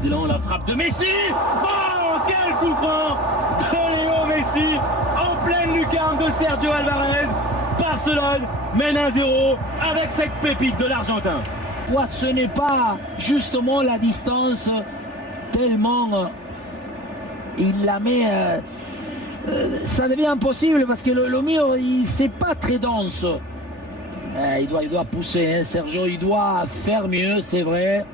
reprise d'élan, la frappe de Messi. Oh, quel coup franc de Léo Messi en pleine lucarne de Sergio Alvarez. Barcelone mène 1-0 avec cette pépite de l'Argentin. Ce n'est pas justement la distance tellement il la met, ça devient impossible parce que le mur c'est pas très dense. Il doit pousser, hein, Sergio, il doit faire mieux, c'est vrai.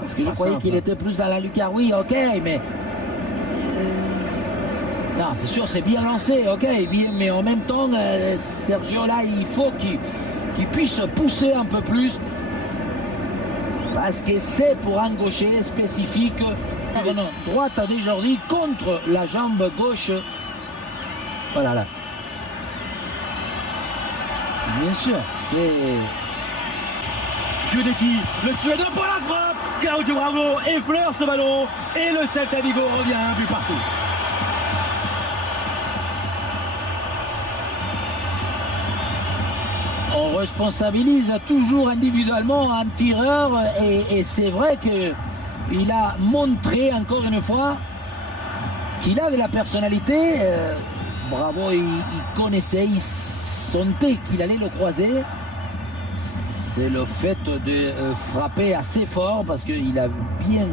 Parce que je croyais qu'il était plus dans la lucarne. Oui, ok, mais non, c'est sûr, c'est bien lancé, ok, bien, mais en même temps, Sergio là, il faut qu'il puisse pousser un peu plus parce que c'est pour un gaucher spécifique. Non, droite de Jordi contre la jambe gauche. Voilà là. Bien sûr, c'est Guidetti, le Suédois pour la frappe. Claudio Bravo effleure ce ballon et le Celta Vigo revient un but partout. On responsabilise toujours individuellement un tireur et c'est vrai qu'il a montré encore une fois qu'il a de la personnalité. Bravo, il connaissait, il sentait qu'il allait le croiser. C'est le fait de frapper assez fort parce qu'il a bien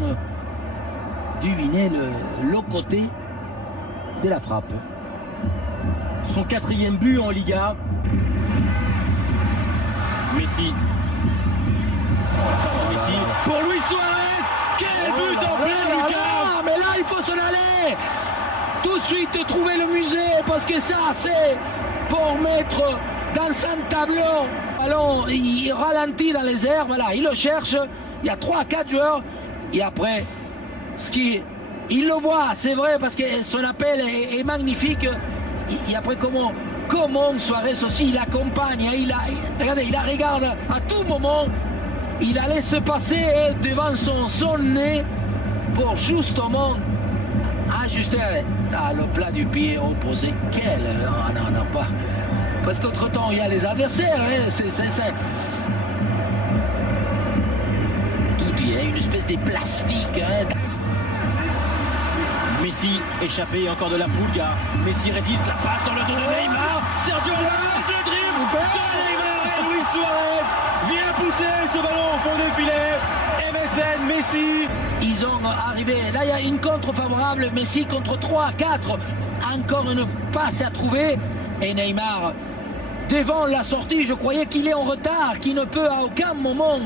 deviné le côté de la frappe. Son 4e but en Liga. Messi. Messi pour Luis Suarez. Quel but en pleine lucarne. Mais là il faut s'en aller. Tout de suite trouver le musée parce que ça c'est pour mettre dans un tableau. Alors il ralentit dans les airs, voilà, il le cherche. Il y a 3-4 joueurs et après il le voit, c'est vrai parce que son appel est magnifique. Et après comment Suarez aussi il accompagne, regardez, il la regarde à tout moment, il la laisse passer devant son nez pour justement ajuster le plat du pied opposé. Non, pas. Parce qu'entre temps il y a les adversaires, hein, tout y est une espèce de plastique. Hein. Messi échappé encore de la Pulga. Messi résiste, la passe dans le dos de Neymar. Sergio Alvarez, le dribble de Neymar et Luis Suarez vient pousser ce ballon au fond des filets. MSN, Messi. Ils ont arrivé, là il y a une contre favorable, Messi contre 3-4. Encore une passe à trouver et Neymar devant la sortie. Je croyais qu'il est en retard, qu'il ne peut à aucun moment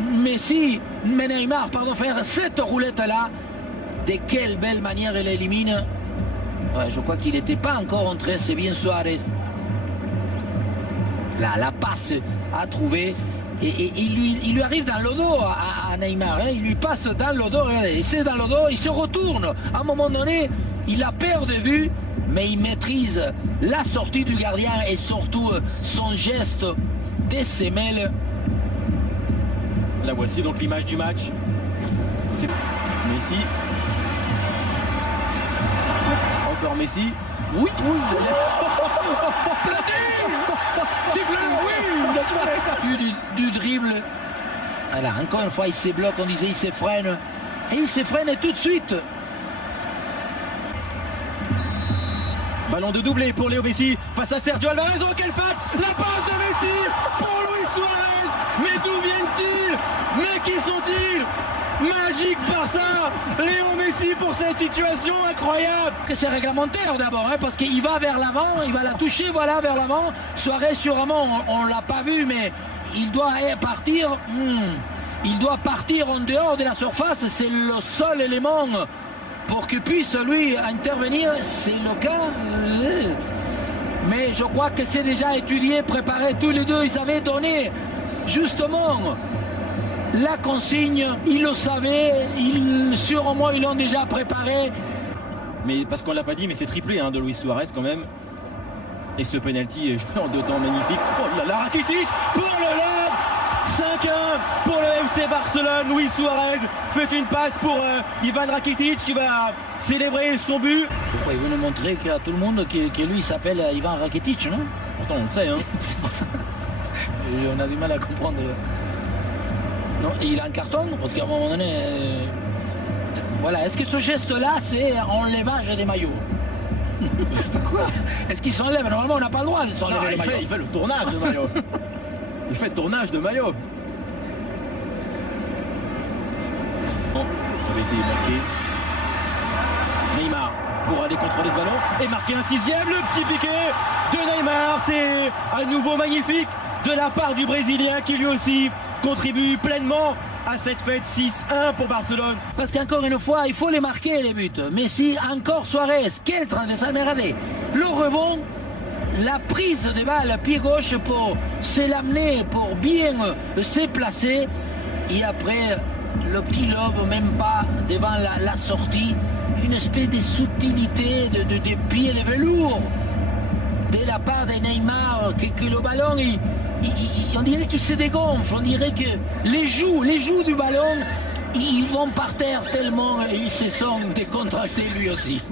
Neymar faire cette roulette là. De quelle belle manière elle élimine. Ouais, je crois qu'il n'était pas encore entré, c'est bien Suarez. Là, la passe à trouver. Et il lui arrive dans le dos à Neymar. Hein, il lui passe dans le dos, regardez, c'est dans le dos, il se retourne. À un moment donné, il a peur de vue, mais il maîtrise la sortie du gardien et surtout son geste des semelles. La voici donc l'image du match. C'est Messi. Encore Messi. Oui. Oui. Du dribble. Voilà, encore une fois, il se bloque, on disait il se freine. Et il se freine tout de suite. Ballon de doublé pour Léo Messi face à Sergio Alvarez. Oh, quelle frappe! La passe de Messi pour Luis Suarez. Mais d'où viennent-ils? Mais qui sont-ils? Magique Barça, Léo Messi pour cette situation incroyable. C'est réglementaire d'abord, hein, parce qu'il va vers l'avant, il va la toucher, voilà, vers l'avant. Suarez sûrement, on l'a pas vu, mais il doit partir. Il doit partir en dehors de la surface, c'est le seul élément pour qu'il puisse lui intervenir, c'est le cas. Mais je crois que c'est déjà étudié, préparé, tous les deux, ils avaient donné justement la consigne, ils le savaient, sûrement ils l'ont déjà préparé. Mais parce qu'on l'a pas dit, mais c'est triplé hein, de Luis Suarez quand même. Et ce penalty est joué en 2 temps magnifique. Oh là là, Rakitic pour le lob. 5-1 pour le FC Barcelone. Luis Suarez fait une passe pour Ivan Rakitic qui va célébrer son but. Pourquoi ils veulent nous montrer à tout le monde que lui s'appelle Ivan Rakitic, non? Pourtant on le sait hein. C'est pour ça. Et on a du mal à comprendre. Non, et il a un carton, parce qu'à un moment donné... Voilà, est-ce que ce geste-là, c'est enlevage des maillots? Quoi? Est-ce qu'il s'enlève? Normalement, on n'a pas le droit de s'enlever les maillots. Il fait le tournage de maillot. Il fait le tournage de maillot. Bon, ça avait été marqué. Neymar pour aller contrôler ce ballon et marquer un 6e. Le petit piqué de Neymar. C'est à nouveau magnifique de la part du Brésilien qui lui aussi contribue pleinement à cette fête. 6-1 pour Barcelone. Parce qu'encore une fois, il faut les marquer les buts. Messi, encore Suarez, quel train de s'emmerder. Le rebond, la prise de balle pied gauche pour se l'amener, pour bien se placer. Et après, le petit lobe, même pas devant la sortie. Une espèce de subtilité de pied de velours de la part de Neymar, que le ballon, on dirait qu'il se dégonfle, on dirait que les joues du ballon, ils vont par terre tellement ils se sont décontractés lui aussi.